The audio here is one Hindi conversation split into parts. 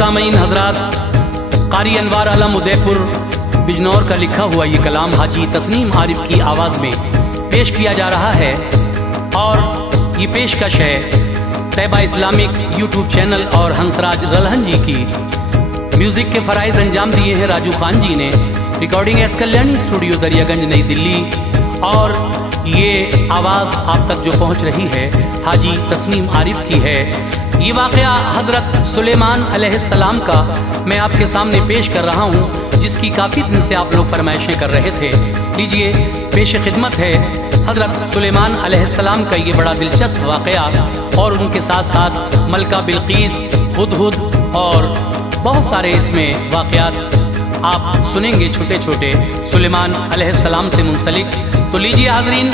सामईन हजरात, कारी अनवार आलम उदयपुर बिजनौर का लिखा हुआ ये कलाम हाजी तस्नीम आरिफ की आवाज़ में पेश किया जा रहा है। और ये पेशकश है तैयबा इस्लामिक यूट्यूब चैनल और हंसराज रलहन जी की। म्यूज़िक के फ़राइज़ अंजाम दिए हैं राजू खान जी ने। Recording S Kalyani studio Daryaganj नई दिल्ली। और ये आवाज़ आप तक जो पहुंच रही है हाजी तस्नीम आरिफ की है। ये वाक़या हज़रत सुलेमान अलैहिस्सलाम का मैं आपके सामने पेश कर रहा हूँ, जिसकी काफ़ी दिन से आप लोग फरमाइशें कर रहे थे। लीजिए, पेश खिदमत है हज़रत सुलेमान अलैहिस्सलाम का ये बड़ा दिलचस्प वाक़या, और उनके साथ साथ मलका बिल्कीस, हुदहुद और बहुत सारे इसमें वाक़यात आप सुनेंगे छोटे छोटे सुलेमान अलैहिस्सलाम से मुंसलिक। तो लीजिए हाज़रीन,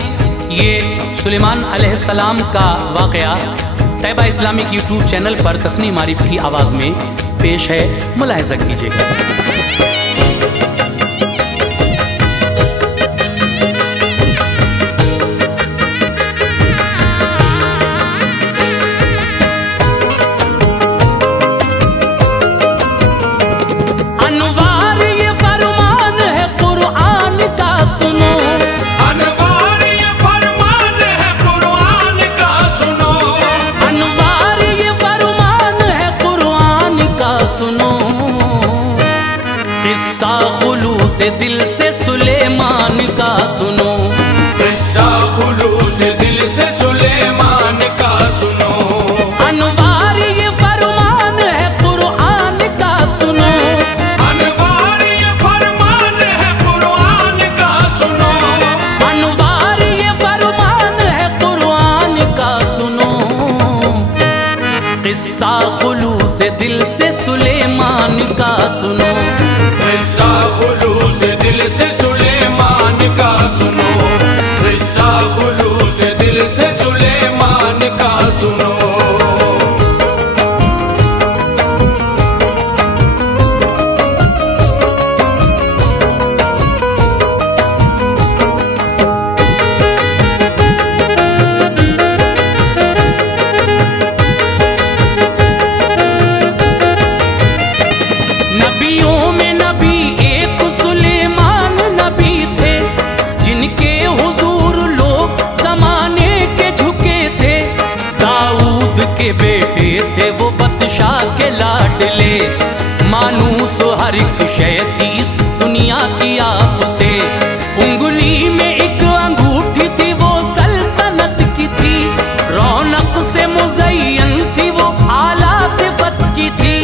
ये सुलेमान अलैहिस्सलाम का वाक़या तैयबा इस्लामिक यूट्यूब चैनल पर तस्नीम आरिफ की आवाज़ में पेश है, मुलाहिज़ा कीजिएगा। दिल से सुलेमान का सुनो, किस्सा खुलूस दिल से सुलेमान का सुनो। अनवार ये फरमान है कुरान का सुनो, अनवार ये फरमान है कुरान का सुनो, अनवार ये फरमान है कुरान का सुनो। किस्सा खुलूस दिल से सुलेमान का सुनो, किस्सा खुलूस दिल से सुलेमान का सुनो, किस्सा खुलूस दिल से सुलेमान का सुनो। नबियों में नबी एक सुलेमान नबी थे, जिनके हुजूर लोग ज़माने के झुके थे। दाऊद के बेटे थे वो बदशाह के लाडले, मानूस हर एक शय थी इस दुनिया की आपसे। उंगली में एक अंगूठी थी वो सल्तनत की थी, रौनक से मुज़य्यन थी वो आला सिफत की थी।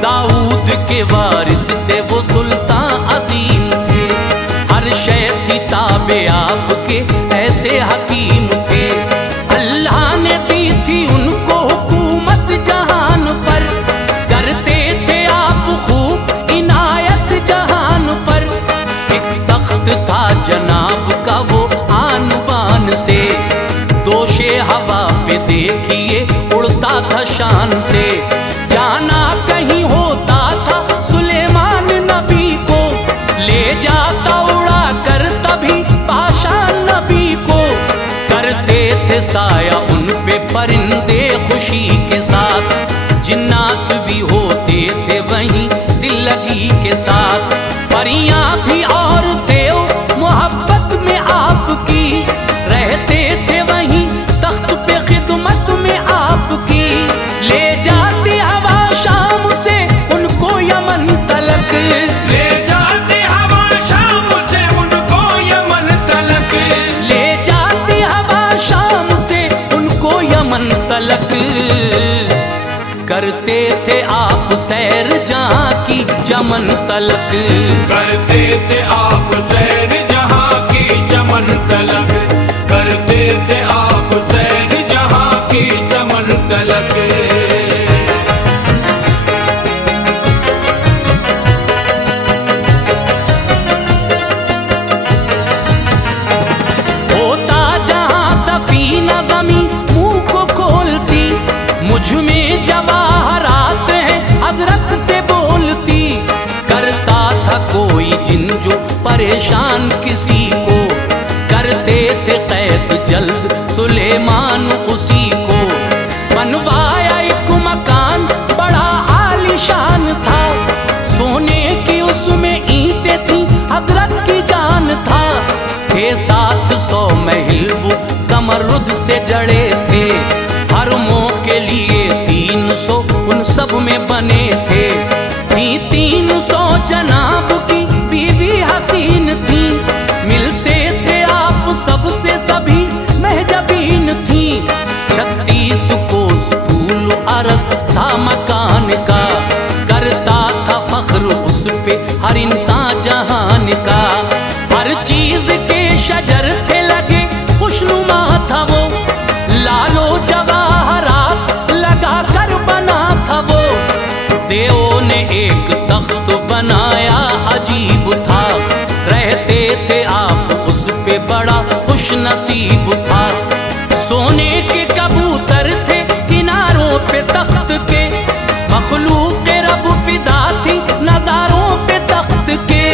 दाऊद के वारिस थे वो सुल्तान अजीम थे, हर शय थी ताबे आपके ऐसे हकीम थे। अल्लाह ने दी थी उनको हुकूमत जहान पर, करते थे आप खूब इनायत जहान पर। एक तख्त था जनाब का वो आन बान से, दोशे हवा पे देखिए उड़ता था शान से। जाना कहीं होता था सुलेमान नबी को, ले जाता उड़ा कर तभी पाशा नबी को। करते थे साया उन पे परिंदे खुशी के साथ, जिन्नात भी होते थे वहीं दिल लगी के साथ। परियां भी और देव मोहब्बत में आपकी, रहते थे वहीं तख्त पे खिदमत में आपकी। ले जाते हवा शाम से उनको यमन तलक, ले जाते हवा शाम से उनको यमन तलक, ले जाते हवा शाम से उनको यमन तलक। करते थे आप सैर जहाँ की चमन तलक, करते थे आप सैर जहाँ की चमन तलक, करते थे आप सैर जहाँ की चमन तलक। होता जहाँ दफीना ज़मी मुँह को खोलती, मुझ में जवाहरात हैं हजरत से बोलती। करता था कोई जिन जो जहान का। हर चीज के शजर थे लगे, खुशनुमा था वो, लालो जवाहरात लगा कर बना था वो। देवों ने एक तख्त बनाया अजीब था, रहते थे आप उस पे बड़ा खुश नसीब था। सोने के कबूतर थे किनारों पे तख्त के, मखलूक रब फिदा थी नजारों पे तख्त के।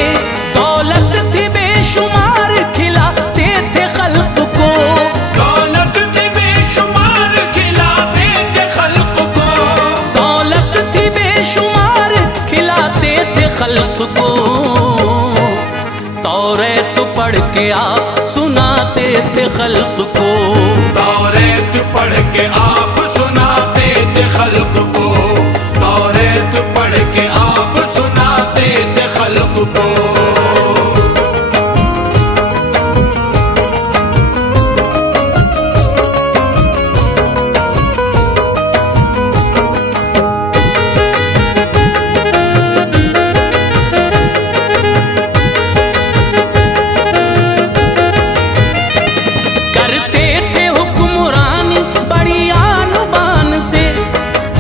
दौलत थी बेशुमार खिलाते थे खल्क को, दौलत थी बेशुमार खिलाते थे खल्क को, दौलत थी बेशुमार खिलाते थे खल्क को। तौरेत पढ़ के आप सुनाते थे खल्क को, तौरेत पढ़ के आप सुनाते थे खल्क को, तौरेत पढ़ के आप सुनाते थे खल्क को।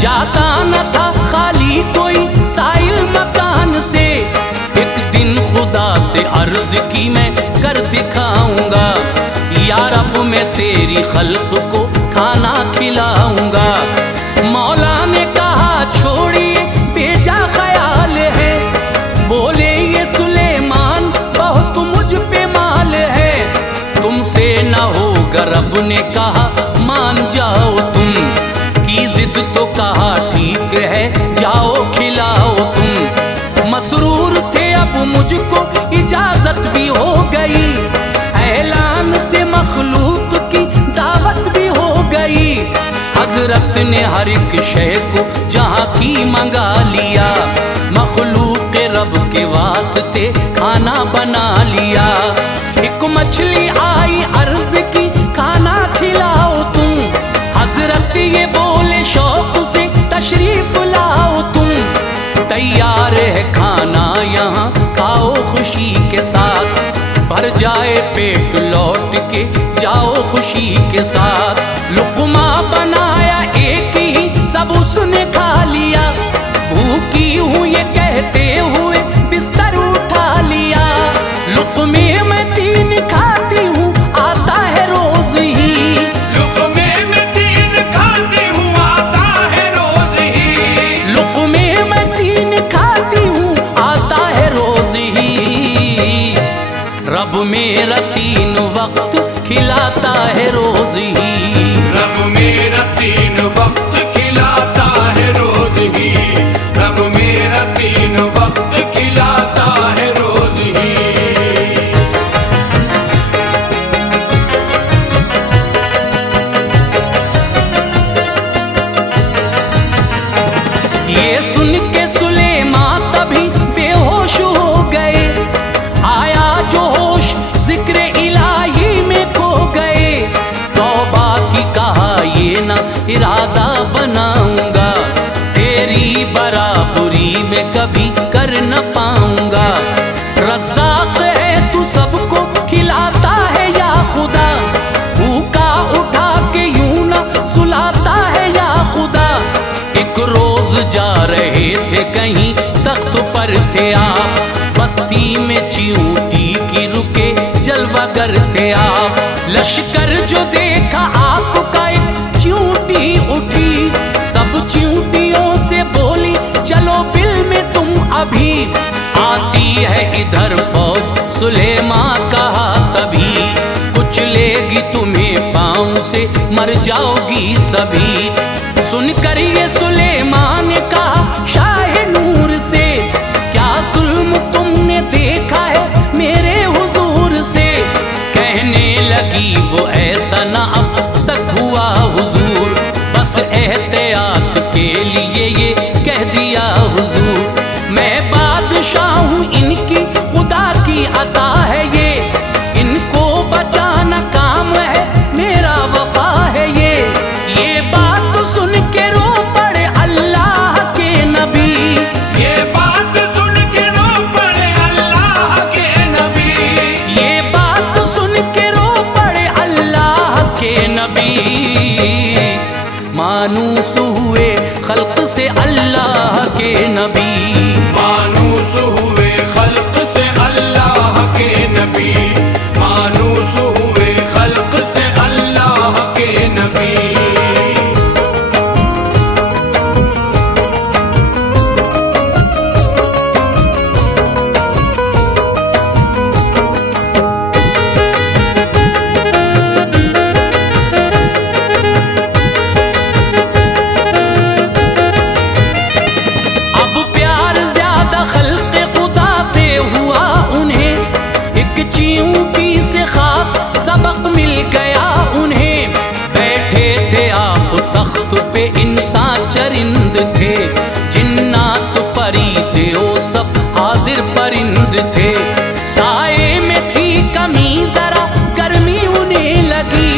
जाता न था खाली कोई साइल मकान से। एक दिन खुदा से अर्ज की मैं कर दिखाऊंगा, या रब मैं तेरी खल्क को खाना खिलाऊंगा। मौला ने कहा छोड़िए बेजा ख्याल है, बोले ये सुलेमान बहुत मुझ पे माल है। तुमसे न होगा रब ने कहा मान जाओ तुम, की जिद तो कहा ठीक है जाओ खिलाओ तुम। मसरूर थे अब मुझको इजाजत भी हो गई, ऐलान से मखलूक की दावत भी हो गई। हजरत ने हर एक शय को जहाँ की मंगा लिया, मखलूक रब के वास्ते खाना बना लिया। एक मछली आई अर्ज की खाना खिलाओ तुम, हजरत ये बोले शौक से तशरीफ लाओ तुम। तैयार है खाना यहाँ खाओ खुशी के साथ, भर जाए पेट लौट के जाओ खुशी के साथ। लुक़मा बनाया एक ही सब उसने खा लिया, भूखी हूँ ये कहते हुए बिस्तर उठा लिया। लुक़मे में 3 खाती हूँ आता है रोज ही, लुक़मे में 3 खाती हूँ आता है रोज ही, लुक़मे में 3 खाती हूँ आता है रोज ही। रब मेरा 3 वक्त खिलाता है रोज ही, रब मेरा 3 वक्त खिलाता है रोज ही, रब मेरा 3 वक्त खिलाता है रोज ही। ये सुन के सुलेमान तभी बेहोश हो गए, आया जो होश जिक्र इलाही में खो गए। तौबा की कहा ये ना इरादा बनाऊंगा, तेरी बराबरी में कभी कर न पाऊंगा। रज़्ज़ाक़ है तू सबको खिलाता है या खुदा, भूखा उठा के यूं ना सुलाता है या खुदा। एक रोज जा रहे थे कहीं तख्त पर थे आप, बस्ती में चींटी की रुके जलवा करते आप। लश्कर जो देखा आपका एक चींटी उठी, सब चींटियों से बोली चलो बिल में तुम अभी। आती है इधर फौज सुलेमान कहा तभी, कुचलेगी तुम्हें पाँव से मर जाओगी सभी। सुनकर ये सुलेमान का शाह नूर से, क्या जुल्म तुमने देखा है मेरे हुजूर से। कहने लगी वो ऐसा ना अब तक हुआ हुजूर, बस एहतियात के लिए ये कह दिया हुजूर। मैं बादशाह हूँ इनकी खुदा की अता है ये, इनको बचाना काम है मेरा वफा है ये बात ऊटी से खास सबक मिल गया उन्हें। बैठे थे आप तख्त पे, इंसान चरिंद थे, जिन्नात परी थे, वो सब हाजिर परिंद थे। साए में थी कमी जरा, गर्मी उन्हें लगी,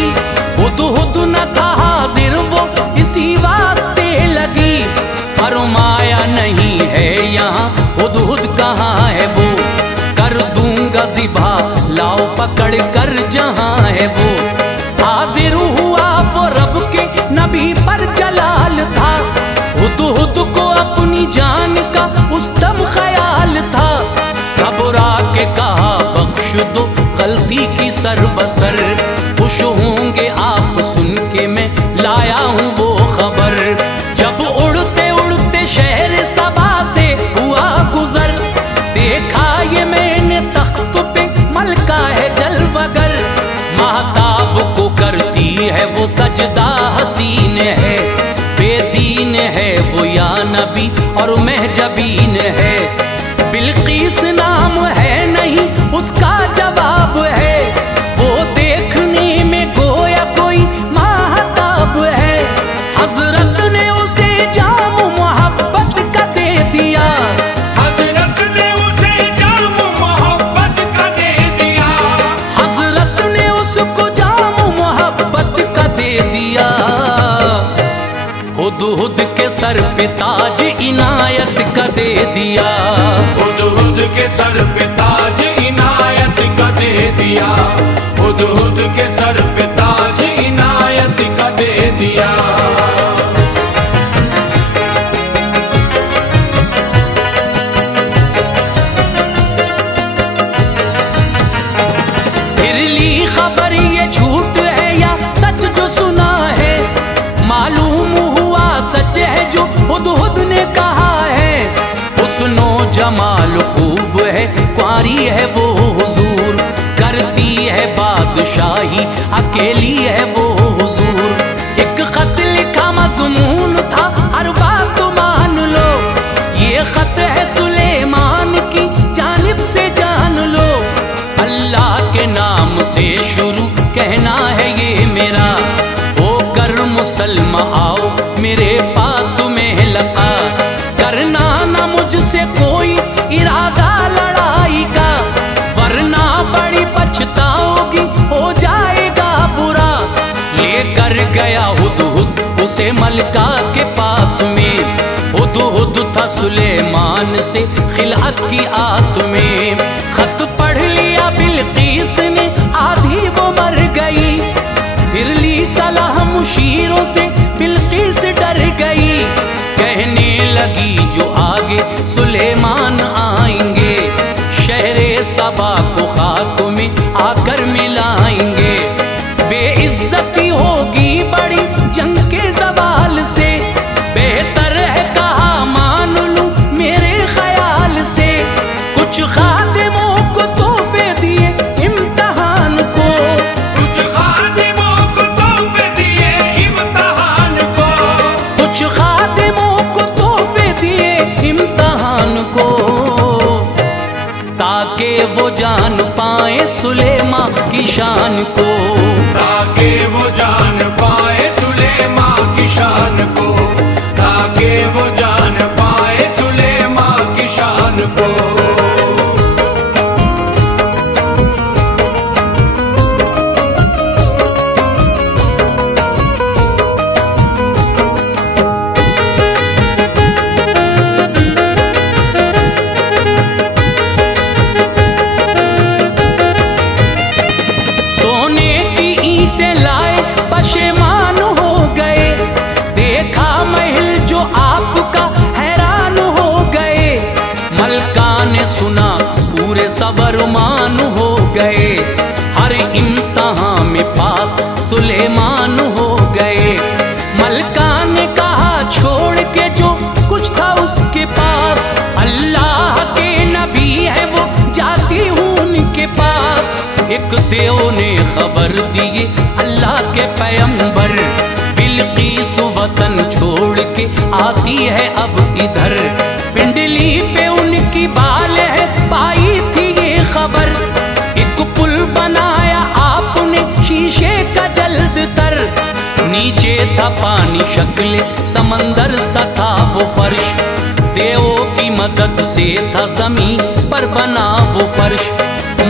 हुद न था हाजिर वो इसी वास्ते लगी। फरमाया नहीं है यहाँ हुद कहाँ है वो, कर दूंगा ज़िबा लाओ पकड़ कर जहाँ है वो। हाजिर हुआ वो रब के नबी पर जलाल था, हुद को अपनी जान का उस दम ख्याल था। घबरा के कहा बख्श दो गलती की सर बसर, खुश होंगे आप सुन के मैं लाया हूँ वो खबर। जब उड़ते उड़ते शहर सबा से हुआ गुजर, देखा ये मैंने तख्त पे मलका है जलवगर। महताब को करती है वो सजदा, हसीन है बेदीन है वो या नबी और महजबीन है। बिल्कीस नाम है नहीं उसका जवाब है, वो देखने में गोया कोई महताब है। हजरत ने उसे जाम मोहब्बत का दे दिया, हजरत ने उसे जाम मोहब्बत का दे दिया, हजरत ने उसको जाम मोहब्बत का दे दिया। हुद के सर पे ताज इनायत का दे दिया, हुद के सर पे ताज इनायत का दे दिया, हुद के सर पे ताज इनायत का दे दिया। फिर ली खबर ये झूठ है या सच जो सुना है, मालूम हुआ सच है जो हुद ने कहा है। हुस्नो जमाल खूब है, कुंवारी है वो हुजूर, करती है बादशाही अकेली है वो हुजूर। एक खत लिखा मजमून था हर बात मान लो, ये खत है सुलेमान की जानिब से जान लो। अल्लाह के नाम से शुरू कहना है ये मेरा, होकर मुसलमान आओ मेरे पास में लगा। करना ना मुझसे कोई इरादा लड़ाई का, वरना बड़ी पछताओगी हो जाएगा बुरा। लेकर गया हुद उसे मलका के पास में, हुद था सुलेमान से खिलात की आस में। खत पढ़ लिया बिल्कीस ने, आधी वो मर गई, फिर ली सलाह मुशीरों से बिल्कीस डर गई। कहने लगी जो आगे सुलेमान आएंगे, शहरे सबा को खाक में आकर मिलाएंगे। बेइज्जती होगी बड़ी जंग के जवाल से, बेहतर है कहा मान लूं मेरे ख्याल से। कुछ खादिमों को तोहफे दिए इम्तिहान को, कुछ खादिमों को तोहफे दिए इम्तिहान को, कुछ खादिमों को तोहफे दिए इम्तिहान को, ताकि वो जान पाए सुलेमा की शान को, ताकि वो जान पाए सुलेमा की शान को, ताकि वो जान पाए सुलेमा की शान को। सोने की ईंटें लाए पशेमान हो गए, देखा महल जो आपका हैरान हो गए। मलका ने सुना पूरे सबरमान हो गए, हर इम्तिहान में पास सुलेमान हो गए। मलका ने कहा छोड़ के जो कुछ था उसके पास, अल्लाह के नबी है वो जाती हूँ उनके पास। एक देव ने खबर दी अल्लाह के पैगंबर, बिल्कीस वतन छोड़ के आती है अब इधर। पिंडली पे उनकी बाल है पाई थी ये खबर, एक पुल शक्ल समंदर सा था वो फर्श, देवों की मदद से था जमीन पर बना वो फर्श।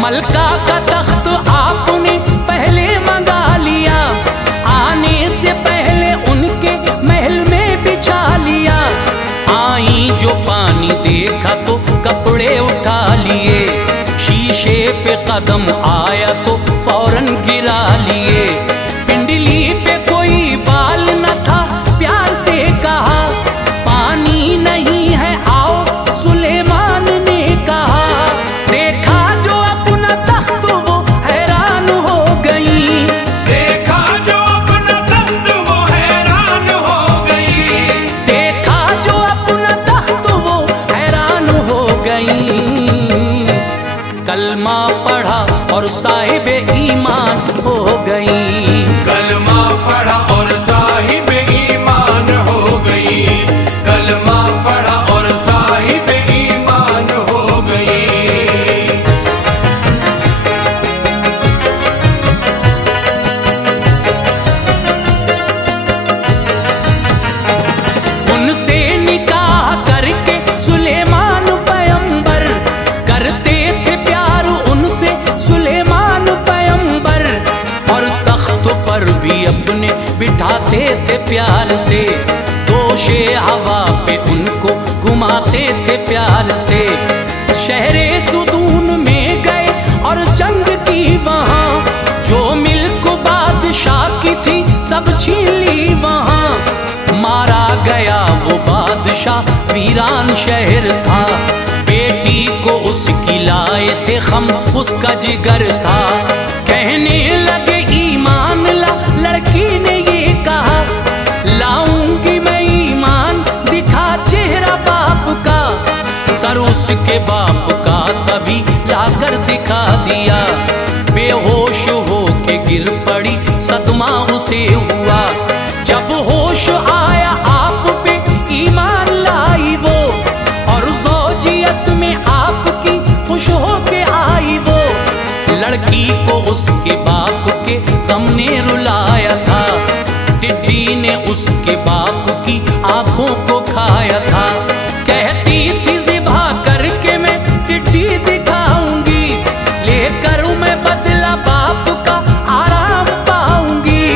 मलका का तख्त आपने पहले मंगा लिया, आने से पहले उनके महल में बिछा लिया। आई जो पानी देखा तो कपड़े उठा लिए, शीशे पे कदम आया तो फौरन गिरा लिए। पिंडली पे कोई बाल न था, प्यार से कहा पानी नहीं है आओ, सुलेमान ने कहा। देखा जो अपना तख्त वो हैरान हो गई, देखा जो अपना तख्त वो हैरान हो गई, देखा जो अपना तख्त वो हैरान हो गई। कलमा पढ़ा और साहिब ईमान हो गई, कलमा पढ़ा और साहिब ईमान हो गई, कलमा पढ़ा और साहिब ईमान हो गई। उनसे निकाह करके सुलेमान पैगंबर करते थे प्यार उनसे सुलेमान पैगंबर। और तख्त पर भी अपने बिठाते थे प्यार से, दोशे हवा पे उनको घुमाते थे प्यार से। शहरे सुदून में गए और जंग की वहाँ, जो मिल्क बादशाह की थी सब छीन ली वहाँ। मारा गया वो बादशाह वीरान शहर था, बेटी को उसकी लाए थे खम उसका जिगर था। कहने लगे ईमान ला, लड़की ने ये कहा लाऊंगी मैं ईमान, दिखा चेहरा बाप का। सर उसके बाप का तभी लाकर दिखा दिया, बेहोश हो के गिर पड़ी सदमा उसे हुआ। जब होश आया आप पे ईमान लाई वो, और ज़ौजियत में आपकी खुश हो के आई वो। लड़की को उसके बाप के गम ने रुलाया था, टिड्डी ने उसके बाप की आंखों को खाया था। कहती थी ज़िबा करके मैं टिड्डी दिखाऊंगी, लेकर मैं बदला बाप का आराम पाऊंगी।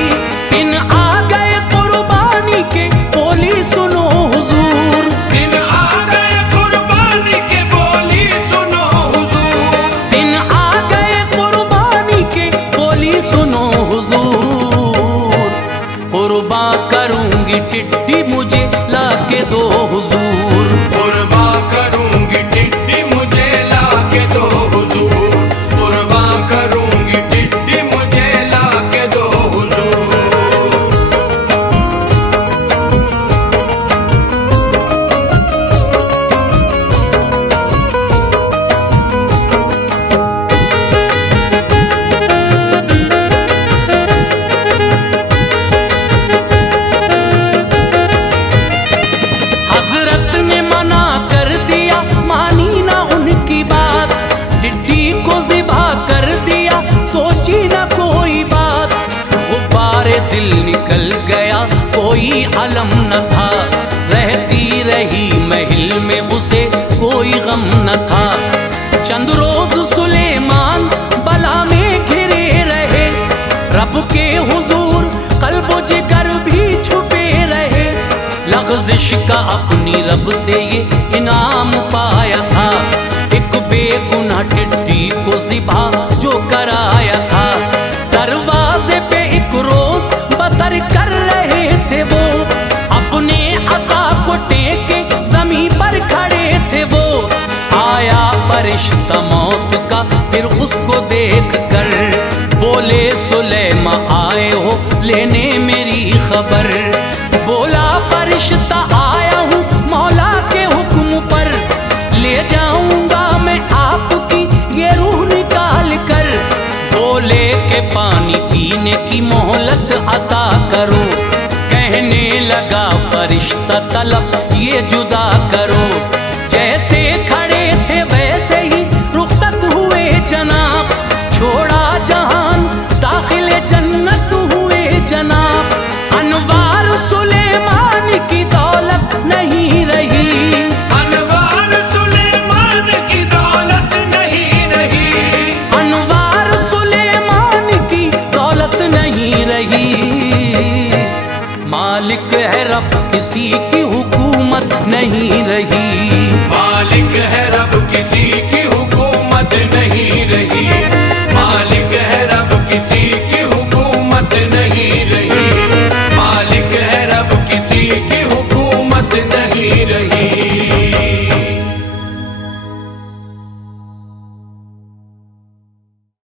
इन आ गए कुर्बानी के बोली सुनो हुजूर, दिन आ गए कुर्बानी के बोली सुनो हुजूर, दिन आ गए कुर्बानी के बोली सुनो हुजूर। कुर्बा करूंगी टिड्डी मुझे लाके दो हुजूर, कुर्बा करूंगी टिड्डी मुझे लाके दो हुजूर, कुर्बा करूंगी टिड्डी मुझे लाके दो हुजूर। हजरत ने मना कर दिया, मानी ना उनकी बात। टिड्डी को ज़िबा कर दिया, सोची ना कोई बात। गुब्बारे दिल निकल गया, कोई अलम न था। रहती रही महल में उसे कोई गम न था। चंद रोज सुलेमान बला में घिरे रहे, रब के हुजूर कल्बो जिगर भी छुपे रहे। लग़ज़िश का अपनी रब से ये इनाम पाया था, एक बेगुनाह टिड्डी को ज़िबा जो कराया था। दरवाजे पे एक रोज बसर कर रहे थे वो, अपने असा को टेके जमीन पर खड़े थे वो। आया फरिश्ता मौत का फिर उसको देख कर, बोले सुलेमा आए हो लेने मेरी खबर। बोला फरिश्ता आया हूँ मौला के हुक्म पर, ले जाऊंगा मैं आपकी ये रूह निकाल कर। बोले के पानी पीने की मोहलत अता करो, कहने लगा फरिश्ता तलब ये जुदा करो। जैसे खड़े थे वैसे ही रुखसत हुए जनाब, छोड़ा जहान दाखिले जन्नत हुए जनाब। अनवार सुलेमान अंत नहीं